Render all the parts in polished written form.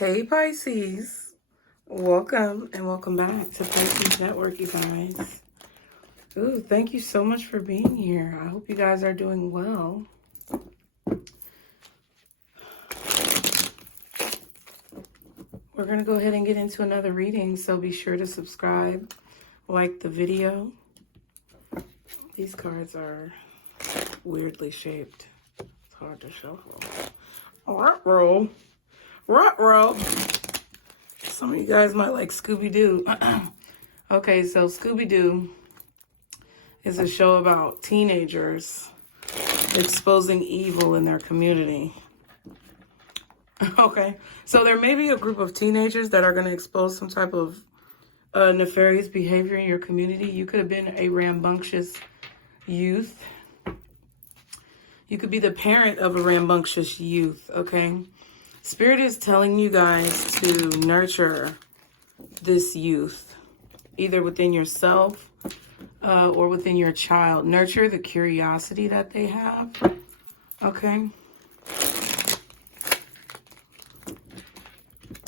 Hey Pisces, welcome and welcome back to Pisces Network, you guys. Ooh, thank you so much for being here. I hope you guys are doing well. We're going to go ahead and get into another reading, so be sure to subscribe, like the video. These cards are weirdly shaped. It's hard to shuffle. Ruh-roh. Ruh-roh. Some of you guys might like Scooby-Doo. Okay, so Scooby-Doo is a show about teenagers exposing evil in their community. Okay, so there may be a group of teenagers that are going to expose some type of nefarious behavior in your community. You could have been a rambunctious youth. You could be the parent of a rambunctious youth, okay? Spirit is telling you guys to nurture this youth, either within yourself or within your child. Nurture the curiosity that they have, okay?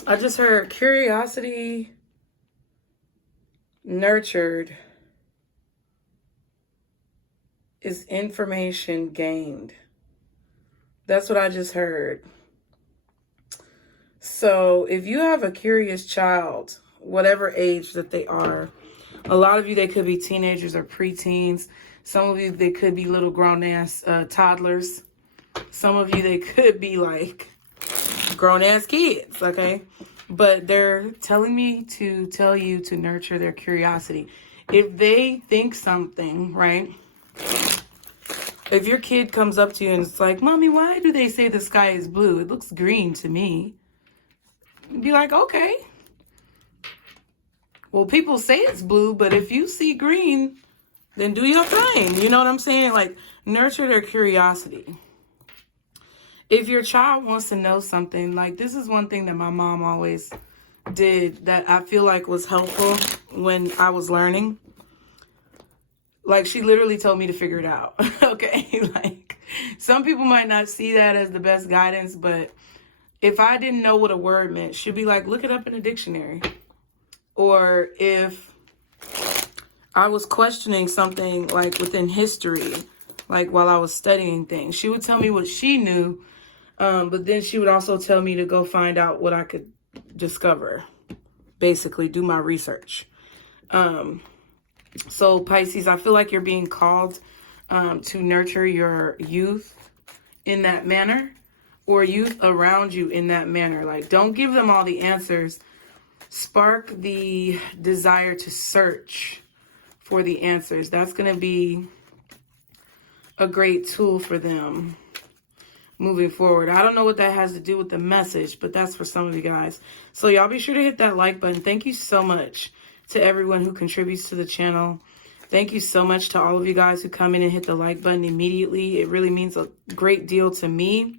I just heard curiosity nurtured is information gained. That's what I just heard. So if you have a curious child, whatever age that they are, a lot of you, they could be teenagers or preteens. Some of you, they could be little grown-ass toddlers. Some of you, they could be like grown-ass kids, okay? But they're telling me to tell you to nurture their curiosity. If they think something, right? If your kid comes up to you and it's like, Mommy, why do they say the sky is blue? It looks green to me. Be like, okay. Well, people say it's blue, but if you see green, then do your thing. You know what I'm saying? Like, nurture their curiosity. If your child wants to know something, like this is one thing that my mom always did that I feel like was helpful when I was learning. Like, she literally told me to figure it out. Okay? Like, some people might not see that as the best guidance, but if I didn't know what a word meant, she'd be like, look it up in a dictionary. Or if I was questioning something like within history, like while I was studying things, she would tell me what she knew, but then she would also tell me to go find out what I could discover. Basically, do my research. So Pisces, I feel like you're being called to nurture your youth in that manner, or youth around you in that manner. Like, don't give them all the answers. Spark the desire to search for the answers. That's going to be a great tool for them moving forward. I don't know what that has to do with the message, but that's for some of you guys. So y'all be sure to hit that like button. Thank you so much to everyone who contributes to the channel. Thank you so much to all of you guys who come in and hit the like button immediately. It really means a great deal to me.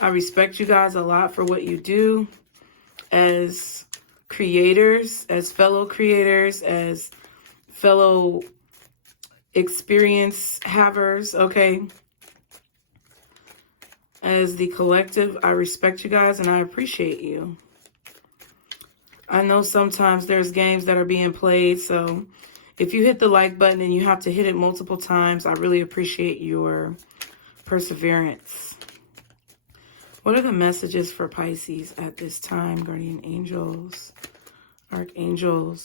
I respect you guys a lot for what you do as creators, as fellow creators, as fellow experience havers, okay? As the collective, I respect you guys and I appreciate you. I know sometimes there's games that are being played, so if you hit the like button and you have to hit it multiple times, I really appreciate your perseverance. What are the messages for Pisces at this time? Guardian angels, archangels,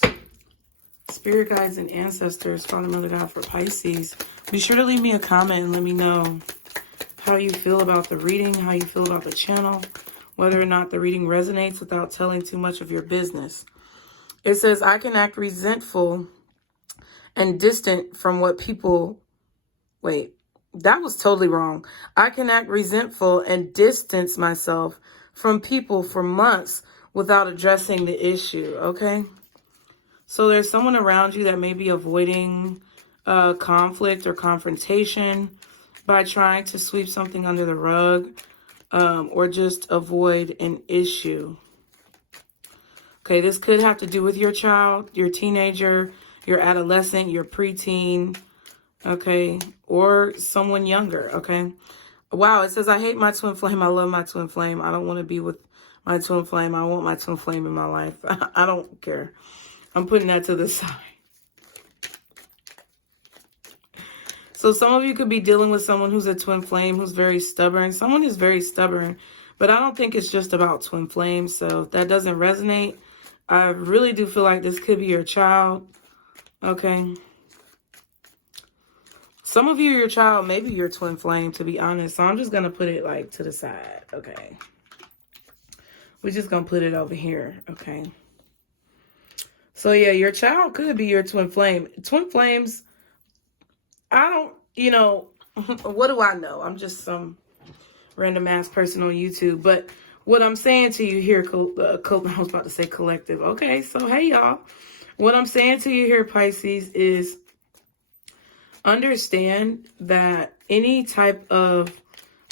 spirit guides, and ancestors, Father, Mother, God for Pisces. Be sure to leave me a comment and let me know how you feel about the reading, how you feel about the channel, whether or not the reading resonates without telling too much of your business. It says, I can act resentful and distant from what people... Wait. That was totally wrong. I can act resentful and distance myself from people for months without addressing the issue, okay? So there's someone around you that may be avoiding conflict or confrontation by trying to sweep something under the rug or just avoid an issue. Okay, this could have to do with your child, your teenager, your adolescent, your preteen, okay, or someone younger, okay? Wow, it says, I hate my twin flame. I love my twin flame. I don't want to be with my twin flame. I want my twin flame in my life. I don't care. I'm putting that to the side. So some of you could be dealing with someone who's a twin flame, who's very stubborn. Someone is very stubborn, but I don't think it's just about twin flames. So if that doesn't resonate, I really do feel like this could be your child. Okay. Some of you, your child, maybe your twin flame, to be honest. So I'm just going to put it like to the side. Okay. We're just going to put it over here. Okay. So yeah, your child could be your twin flame. Twin flames, I don't, you know, what do I know? I'm just some random ass person on YouTube. But what I'm saying to you here, I was about to say collective. Okay, so hey y'all. What I'm saying to you here, Pisces, is understand that any type of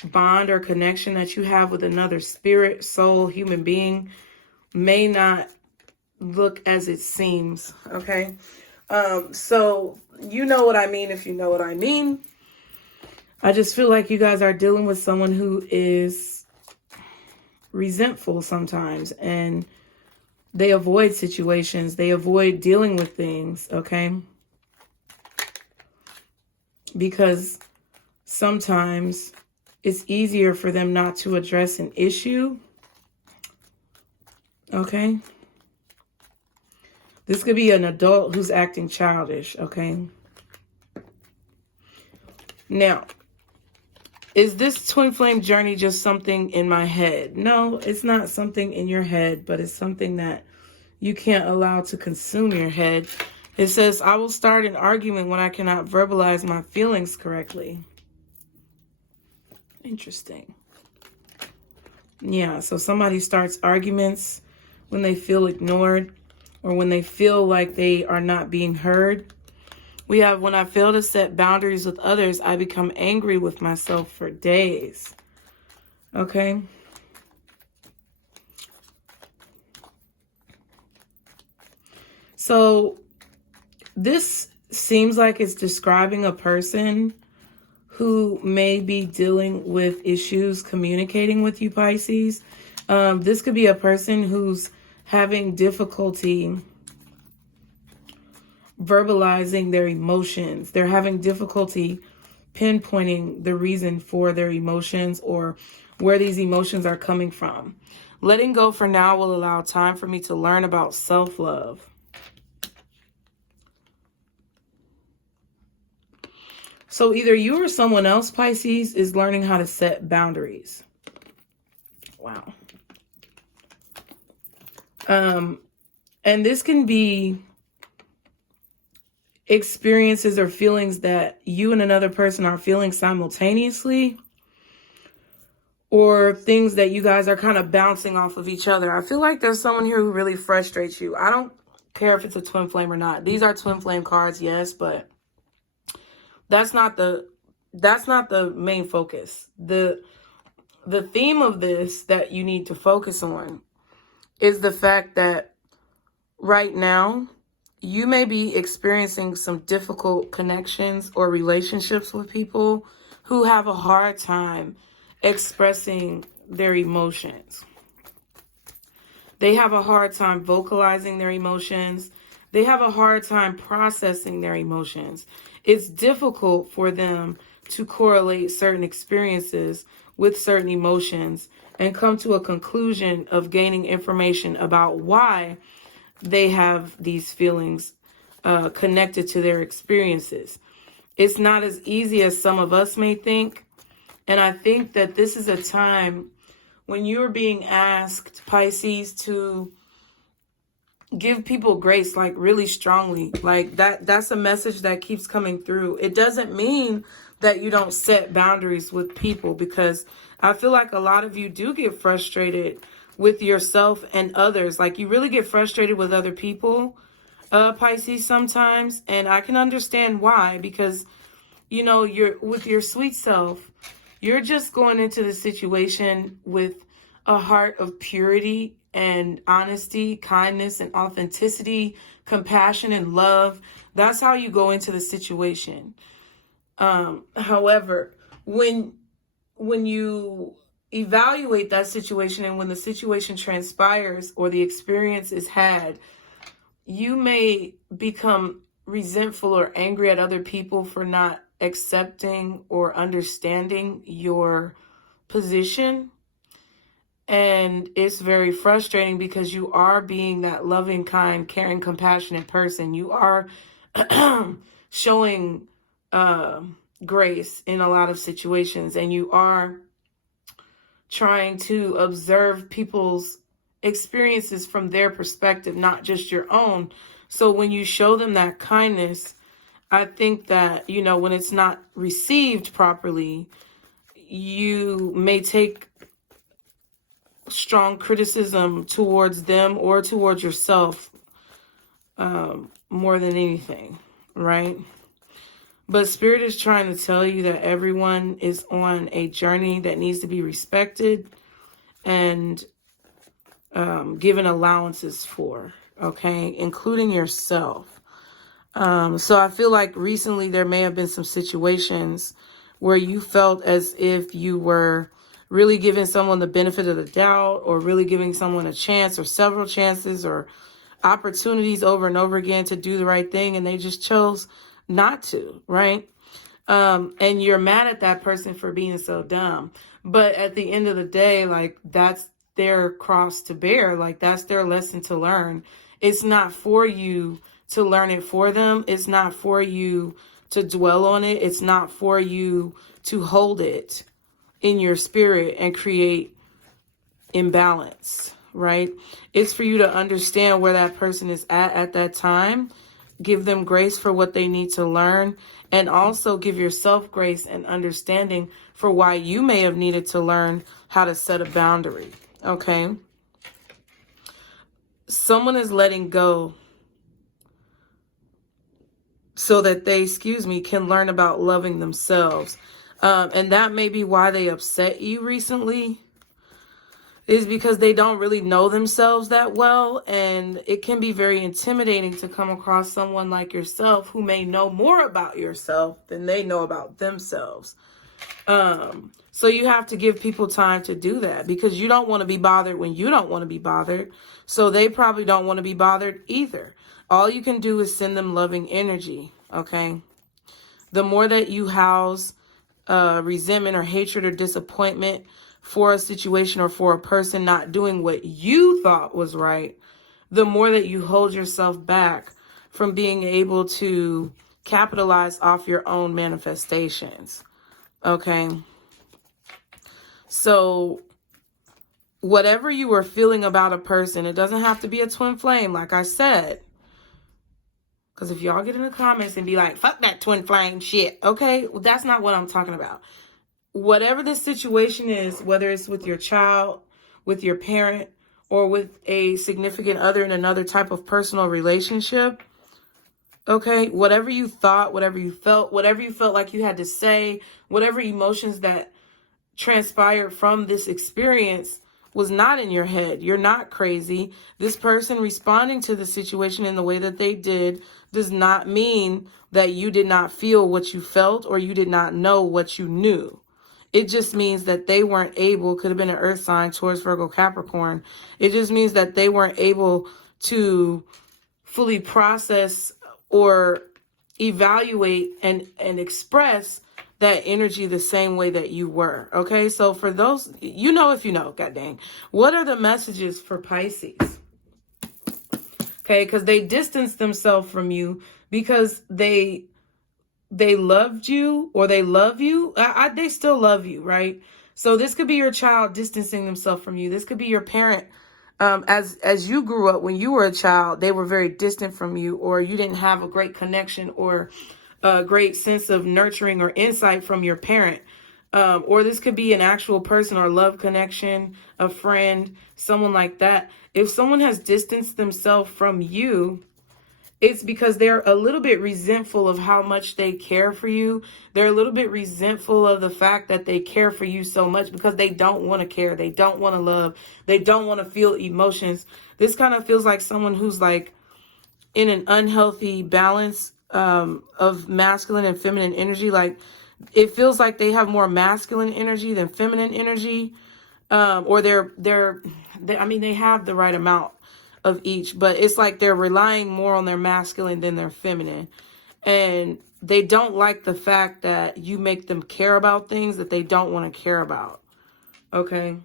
bond or connection that you have with another spirit, soul, human being may not look as it seems. Okay. So you know what I mean if you know what I mean. I just feel like you guys are dealing with someone who is resentful sometimes, and they avoid situations. They avoid dealing with things, okay? Because sometimes it's easier for them not to address an issue, okay? This could be an adult who's acting childish, okay? Now, is this twin flame journey just something in my head? No, it's not something in your head, but it's something that you can't allow to consume your head. It says, I will start an argument when I cannot verbalize my feelings correctly. Interesting. Yeah, so somebody starts arguments when they feel ignored or when they feel like they are not being heard. We have, when I fail to set boundaries with others, I become angry with myself for days. Okay? So this seems like it's describing a person who may be dealing with issues communicating with you, Pisces. This could be a person who's having difficulty verbalizing their emotions. They're having difficulty pinpointing the reason for their emotions or where these emotions are coming from. Letting go for now will allow time for me to learn about self-love. So either you or someone else, Pisces, is learning how to set boundaries. Wow. And this can be experiences or feelings that you and another person are feeling simultaneously, or things that you guys are kind of bouncing off of each other. I feel like there's someone here who really frustrates you. I don't care if it's a twin flame or not. These are twin flame cards, yes, but that's not the main focus. The theme of this that you need to focus on is the fact that right now you may be experiencing some difficult connections or relationships with people who have a hard time expressing their emotions. They have a hard time vocalizing their emotions. They have a hard time processing their emotions. It's difficult for them to correlate certain experiences with certain emotions and come to a conclusion of gaining information about why they have these feelings connected to their experiences. It's not as easy as some of us may think. And I think that this is a time when you're being asked, Pisces, to give people grace, like really strongly. Like that's a message that keeps coming through. It doesn't mean that you don't set boundaries with people, because I feel like a lot of you do get frustrated with yourself and others. Like you really get frustrated with other people, Pisces, sometimes. And I can understand why, because, you know, you're with your sweet self. You're just going into the situation with a heart of purity and honesty, kindness and authenticity, compassion and love. That's how you go into the situation. However, when when you evaluate that situation and when the situation transpires or the experience is had, you may become resentful or angry at other people for not accepting or understanding your position. And it's very frustrating because you are being that loving, kind, caring, compassionate person. You are showing grace in a lot of situations, and you are trying to observe people's experiences from their perspective, not just your own. So when you show them that kindness, I think that, you know, when it's not received properly, you may take strong criticism towards them or towards yourself more than anything, right? But Spirit is trying to tell you that everyone is on a journey that needs to be respected and given allowances for, okay, including yourself. So I feel like recently there may have been some situations where you felt as if you were really giving someone the benefit of the doubt, or really giving someone a chance or several chances or opportunities over and over again to do the right thing, and they just chose not to, right? And you're mad at that person for being so dumb. But at the end of the day, like, that's their cross to bear. Like, that's their lesson to learn. It's not for you to learn it for them. It's not for you to dwell on it. It's not for you to hold it in your spirit and create imbalance, right? It's for you to understand where that person is at that time, give them grace for what they need to learn, and also give yourself grace and understanding for why you may have needed to learn how to set a boundary, okay? Someone is letting go so that they, can learn about loving themselves. And that may be why they upset you recently, is because they don't really know themselves that well. And it can be very intimidating to come across someone like yourself who may know more about yourself than they know about themselves. So you have to give people time to do that, because you don't want to be bothered when you don't want to be bothered. So they probably don't want to be bothered either. All you can do is send them loving energy, okay? The more that you house resentment or hatred or disappointment for a situation or for a person not doing what you thought was right, the more that you hold yourself back from being able to capitalize off your own manifestations, okay? So whatever you were feeling about a person, it doesn't have to be a twin flame, like I said. Because if y'all get in the comments and be like, fuck that twin flame shit, okay? Well, that's not what I'm talking about. Whatever the situation is, whether it's with your child, with your parent, or with a significant other in another type of personal relationship, okay? Whatever you thought, whatever you felt like you had to say, whatever emotions that transpired from this experience was not in your head. You're not crazy. This person responding to the situation in the way that they did does not mean that you did not feel what you felt or you did not know what you knew. It just means that they weren't able, could have been an earth sign, Taurus, Virgo, Capricorn. It just means that they weren't able to fully process or evaluate and express that energy the same way that you were. Okay, so for those, you know, if you know, god dang, what are the messages for Pisces? Okay, because they distanced themselves from you because they loved you, or they love you. They still love you, right? So this could be your child distancing themselves from you. This could be your parent. As you grew up, when you were a child, they were very distant from you, or you didn't have a great connection or a great sense of nurturing or insight from your parent. Or this could be an actual person or love connection, a friend, someone like that. If someone has distanced themselves from you, it's because they're a little bit resentful of how much they care for you. They're a little bit resentful of the fact that they care for you so much, because they don't want to care. They don't want to love. They don't want to feel emotions. This kind of feels like someone who's like in an unhealthy balance of masculine and feminine energy. Like it feels like they have more masculine energy than feminine energy. Or I mean, they have the right amount of each, but it's like they're relying more on their masculine than their feminine. And they don't like the fact that you make them care about things that they don't want to care about. Okay.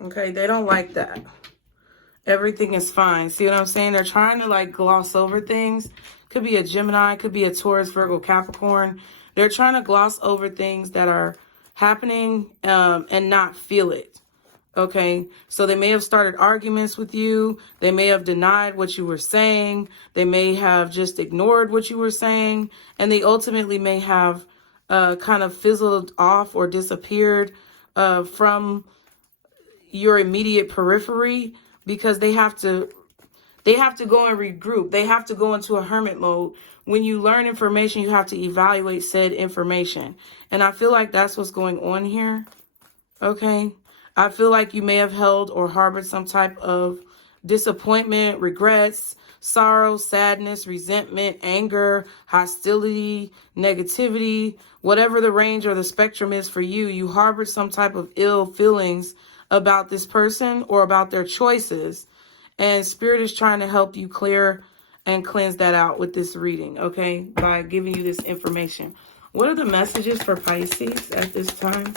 Okay, they don't like that. Everything is fine. See what I'm saying? They're trying to like gloss over things. Could be a Gemini, could be a Taurus, Virgo, Capricorn. They're trying to gloss over things that are happening and not feel it. Okay, so they may have started arguments with you. They may have denied what you were saying. They may have just ignored what you were saying. And they ultimately may have kind of fizzled off or disappeared from your immediate periphery, because they have to go and regroup. They have to go into a hermit mode. When you learn information, you have to evaluate said information. And I feel like that's what's going on here. Okay. I feel like you may have held or harbored some type of disappointment, regrets, sorrow, sadness, resentment, anger, hostility, negativity, whatever the range or the spectrum is for you. You harbored some type of ill feelings about this person or about their choices. And Spirit is trying to help you clear and cleanse that out with this reading, okay? By giving you this information. What are the messages for Pisces at this time?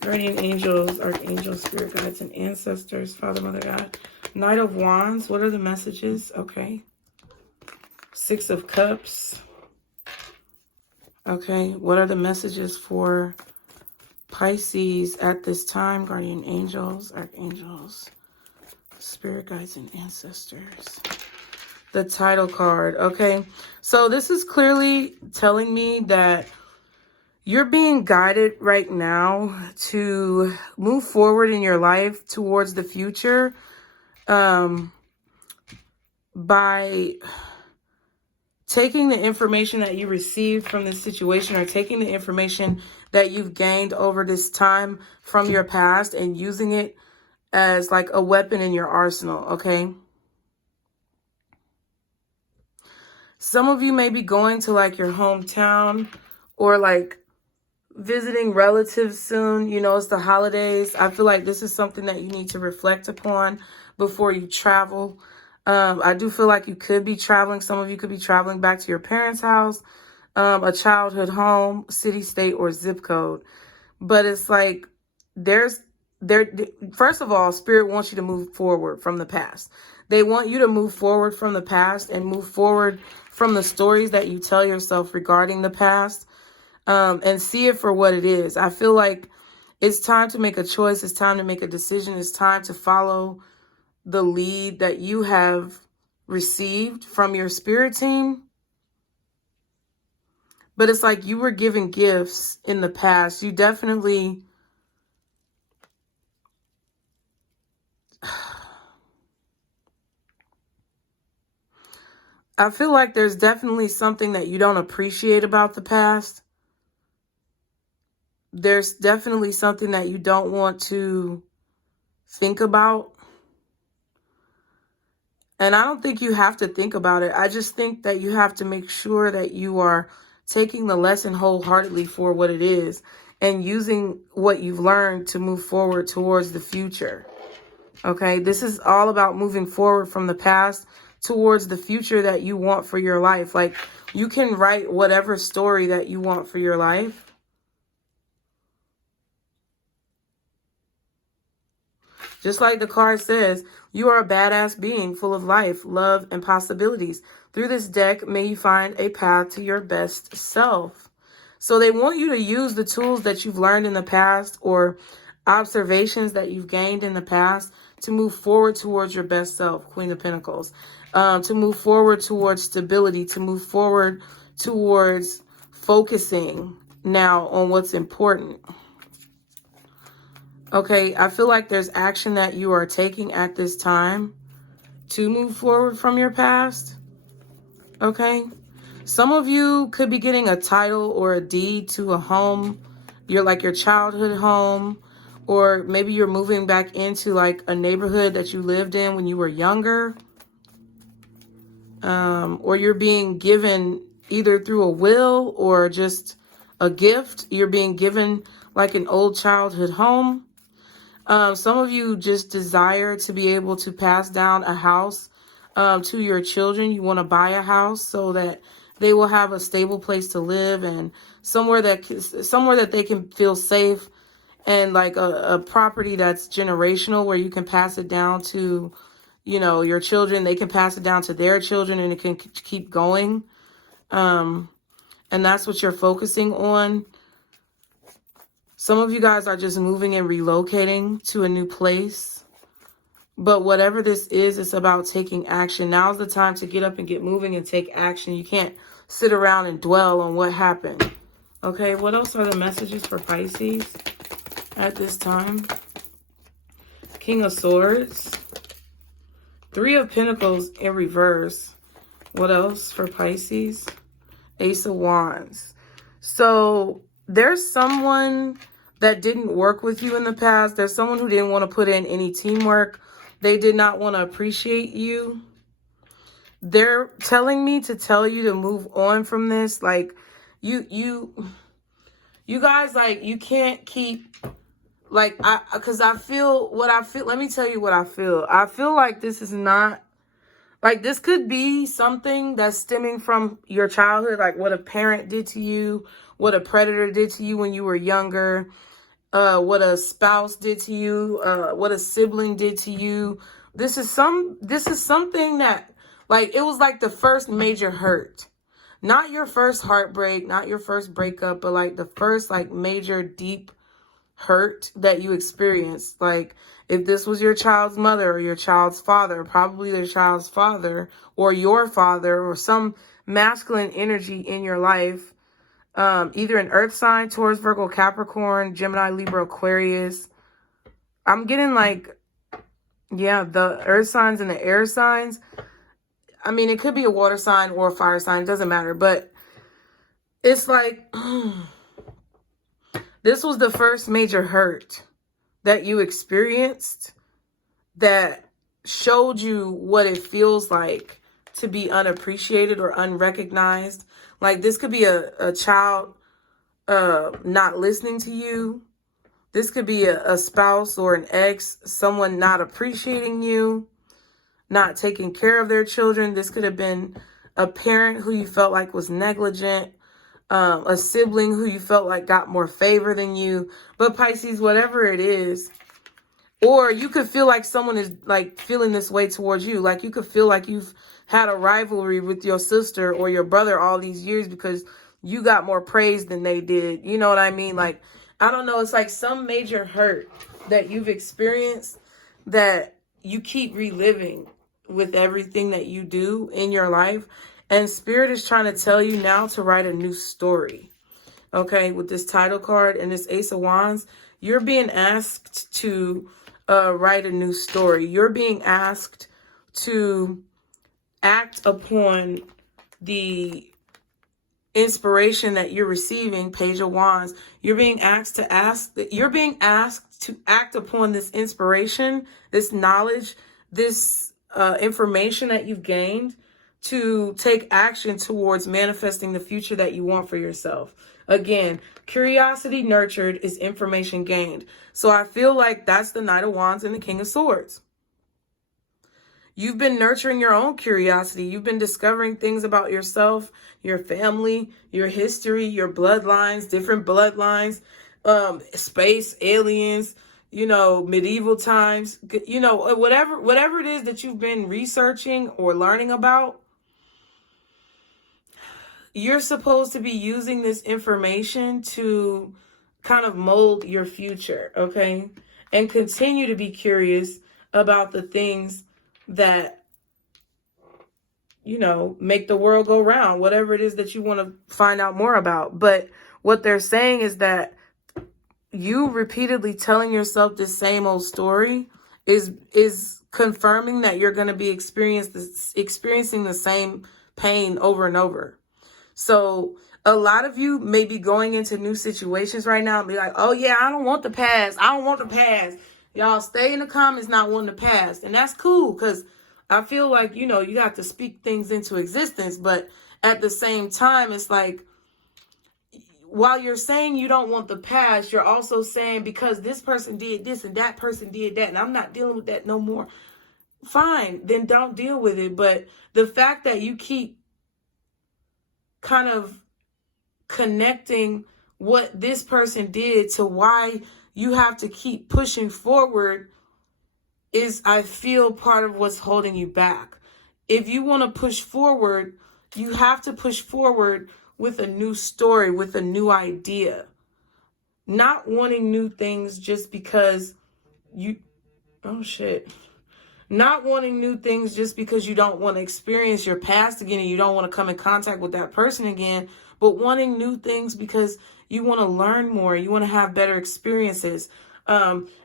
Guardian angels, archangels, spirit guides, and ancestors, Father, Mother, God. Knight of Wands, what are the messages? Okay. Six of Cups. Okay, what are the messages for Pisces at this time? Guardian angels, archangels, spirit guides, and ancestors. The title card. Okay, so this is clearly telling me that you're being guided right now to move forward in your life towards the future by taking the information that you received from this situation, or taking the information that you've gained over this time from your past and using it as like a weapon in your arsenal, okay? Some of you may be going to like your hometown or like visiting relatives soon. You know, it's the holidays. I feel like this is something that you need to reflect upon before you travel. I do feel like you could be traveling. Some of you could be traveling back to your parents' house, a childhood home, city, state, or zip code. But it's like first of all, Spirit wants you to move forward from the past. They want you to move forward from the past and move forward from the stories that you tell yourself regarding the past, and see it for what it is. I feel like it's time to make a choice. It's time to make a decision. It's time to follow the lead that you have received from your spirit team. But it's like you were given gifts in the past. You definitely... I feel like there's definitely something that you don't appreciate about the past. There's definitely something that you don't want to think about. And I don't think you have to think about it. I just think that you have to make sure that you are taking the lesson wholeheartedly for what it is and using what you've learned to move forward towards the future. Okay, this is all about moving forward from the past towards the future that you want for your life. Like, you can write whatever story that you want for your life. Just like the card says, you are a badass being full of life, love, and possibilities. Through this deck, may you find a path to your best self. So they want you to use the tools that you've learned in the past or observations that you've gained in the past to move forward towards your best self, Queen of Pentacles. To move forward towards stability, to move forward towards focusing now on what's important. Okay, I feel like there's action that you are taking at this time to move forward from your past. Okay, Some of you could be getting a title or a deed to a home, your childhood home, or maybe you're moving back into like a neighborhood that you lived in when you were younger. Or you're being given either through a will or just a gift. You're being given like an old childhood home. Some of you just desire to be able to pass down a house to your children. You want to buy a house so that they will have a stable place to live and somewhere that they can feel safe, and like a property that's generational where you can pass it down to, you know, your children. They can pass it down to their children and it can keep going. And that's what you're focusing on. Some of you guys are just moving and relocating to a new place. But whatever this is, it's about taking action. Now's the time to get up and get moving and take action. You can't sit around and dwell on what happened. Okay, what else are the messages for Pisces at this time? King of Swords. 3 of Pentacles in reverse. What else for Pisces? Ace of Wands. So there's someone that didn't work with you in the past. There's someone who didn't want to put in any teamwork. They did not want to appreciate you. They're telling me to tell you to move on from this. Like, you guys, like, you can't keep, like, because I feel what I feel. Let me tell you what I feel. I feel like this is not, like, this could be something that's stemming from your childhood, like what a parent did to you, what a predator did to you when you were younger, what a spouse did to you, what a sibling did to you. This is something that, like, it was like the first major hurt. Not your first heartbreak, not your first breakup, but like the first like major deep hurt that you experienced. Like, if this was your child's mother or your child's father, probably their child's father or your father or some masculine energy in your life, either an earth sign, Taurus, Virgo, Capricorn, Gemini, Libra, Aquarius. I'm getting like, yeah, the earth signs and the air signs. I mean, it could be a water sign or a fire sign. It doesn't matter. But it's like, this was the first major hurt that you experienced that showed you what it feels like to be unappreciated or unrecognized. Like, this could be a child not listening to you. This could be a spouse or an ex, someone not appreciating you, not taking care of their children. This could have been a parent who you felt like was negligent, a sibling who you felt like got more favor than you. But Pisces, whatever it is, or you could feel like someone is like feeling this way towards you. Like, you could feel like you've had a rivalry with your sister or your brother all these years because you got more praise than they did. You know what I mean? Like, I don't know. It's like some major hurt that you've experienced that you keep reliving with everything that you do in your life. And Spirit is trying to tell you now to write a new story. Okay, with this title card and this Ace of Wands, you're being asked to write a new story. You're being asked to act upon the inspiration that you're receiving, Page of Wands. You're being asked to act upon this inspiration, this knowledge, this information that you've gained, to take action towards manifesting the future that you want for yourself. Again, curiosity nurtured is information gained. So I feel like that's the Knight of Wands and the King of Swords. You've been nurturing your own curiosity. You've been discovering things about yourself, your family, your history, your bloodlines, different bloodlines, space, aliens, you know, medieval times, you know, whatever it is that you've been researching or learning about. You're supposed to be using this information to kind of mold your future, okay? And continue to be curious about the things that, you know, make the world go round, whatever it is that you want to find out more about. But what they're saying is that you repeatedly telling yourself the same old story is confirming that you're going to be experiencing the same pain over and over. So a lot of you may be going into new situations right now and be like, oh yeah, I don't want the past. I don't want the past. Y'all stay in the comments not wanting the past. And that's cool, because I feel like, you know, you have to speak things into existence. But at the same time, it's like, while you're saying you don't want the past, you're also saying because this person did this and that person did that, and I'm not dealing with that no more. Fine, then don't deal with it. But the fact that you keep kind of connecting what this person did to why you have to keep pushing forward is, I feel, part of what's holding you back. If you want to push forward, you have to push forward with a new story, with a new idea. Not wanting new things just because you, oh shit. Not wanting new things just because you don't want to experience your past again and you don't want to come in contact with that person again, but wanting new things because you want to learn more, you want to have better experiences.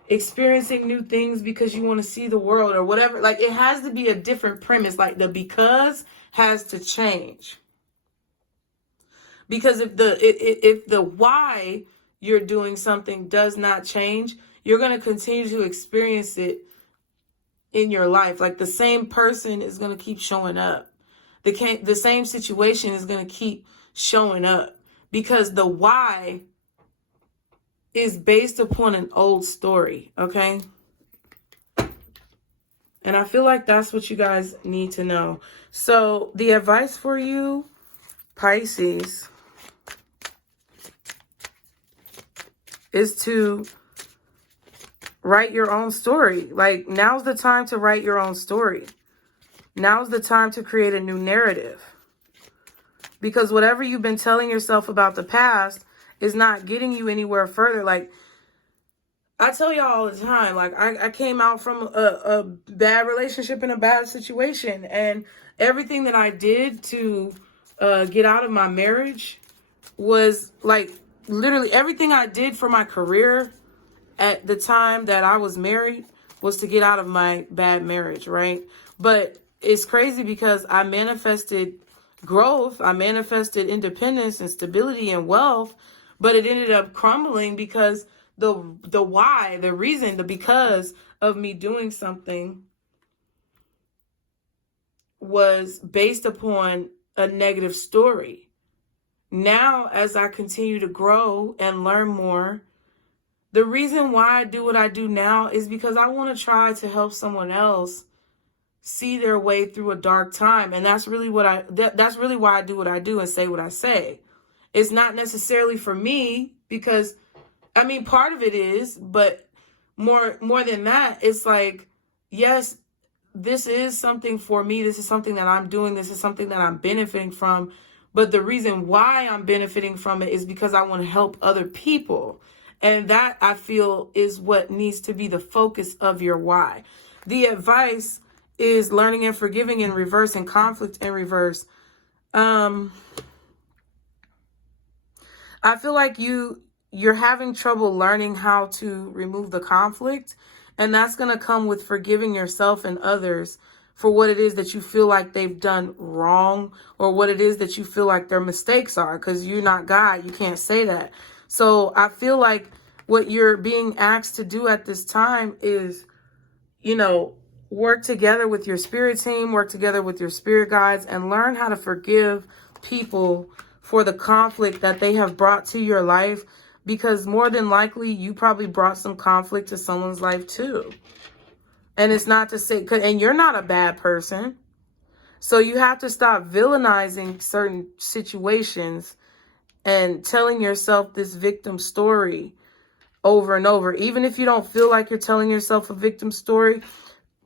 Experiencing new things because you want to see the world or whatever. Like, it has to be a different premise. Like, the because has to change. Because if the why you're doing something does not change, you're going to continue to experience it in your life. Like, the same person is going to keep showing up. The same situation is going to keep showing up because the why is based upon an old story, okay? And I feel like that's what you guys need to know. So the advice for you, Pisces, is to write your own story. Like, now's the time to write your own story. Now's the time to create a new narrative. Because whatever you've been telling yourself about the past is not getting you anywhere further. Like, I tell y'all all the time, like, I came out from a bad relationship and a bad situation. And everything that I did to get out of my marriage was, like, literally everything I did for my career at the time that I was married was to get out of my bad marriage, right? But it's crazy because I manifested growth, I manifested independence and stability and wealth, but it ended up crumbling because the why, the reason, the because of me doing something was based upon a negative story. Now, as I continue to grow and learn more, the reason why I do what I do now is because I want to try to help someone else see their way through a dark time. And that's really what that's really why I do what I do and say what I say. It's not necessarily for me because, I mean, part of it is, but more than that, it's like, yes, this is something for me. This is something that I'm doing. This is something that I'm benefiting from. But the reason why I'm benefiting from it is because I want to help other people. And that, I feel, is what needs to be the focus of your why. The advice is learning and forgiving in reverse and conflict in reverse. I feel like you're having trouble learning how to remove the conflict. And that's going to come with forgiving yourself and others for what it is that you feel like they've done wrong or what it is that you feel like their mistakes are, because you're not God. You can't say that. So I feel like what you're being asked to do at this time is, you know, work together with your spirit team, work together with your spirit guides, and learn how to forgive people for the conflict that they have brought to your life, because more than likely you probably brought some conflict to someone's life too. And it's not to say, and you're not a bad person. So you have to stop villainizing certain situations and telling yourself this victim story over and over. Even if you don't feel like you're telling yourself a victim story,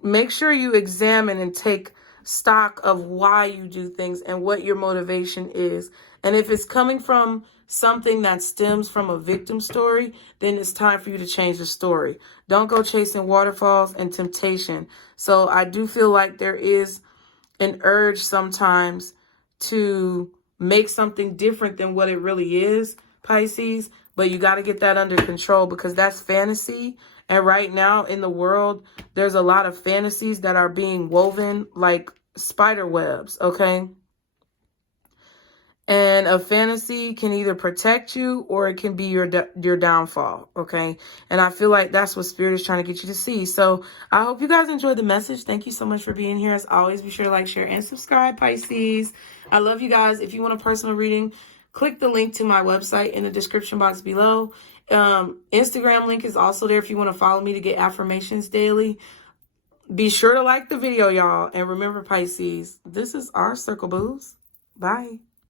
make sure you examine and take stock of why you do things and what your motivation is. And if it's coming from something that stems from a victim story, then it's time for you to change the story. Don't go chasing waterfalls and temptation. So I do feel like there is an urge sometimes to make something different than what it really is, Pisces, but you got to get that under control, because that's fantasy. And right now in the world, there's a lot of fantasies that are being woven like spider webs, okay? And a fantasy can either protect you or it can be your downfall, okay? And I feel like that's what Spirit is trying to get you to see. So I hope you guys enjoyed the message. Thank you so much for being here. As always, be sure to like, share, and subscribe, Pisces. I love you guys. If you want a personal reading, click the link to my website in the description box below. Instagram link is also there if you want to follow me to get affirmations daily. Be sure to like the video, y'all. And remember, Pisces, this is our circle, booze. Bye.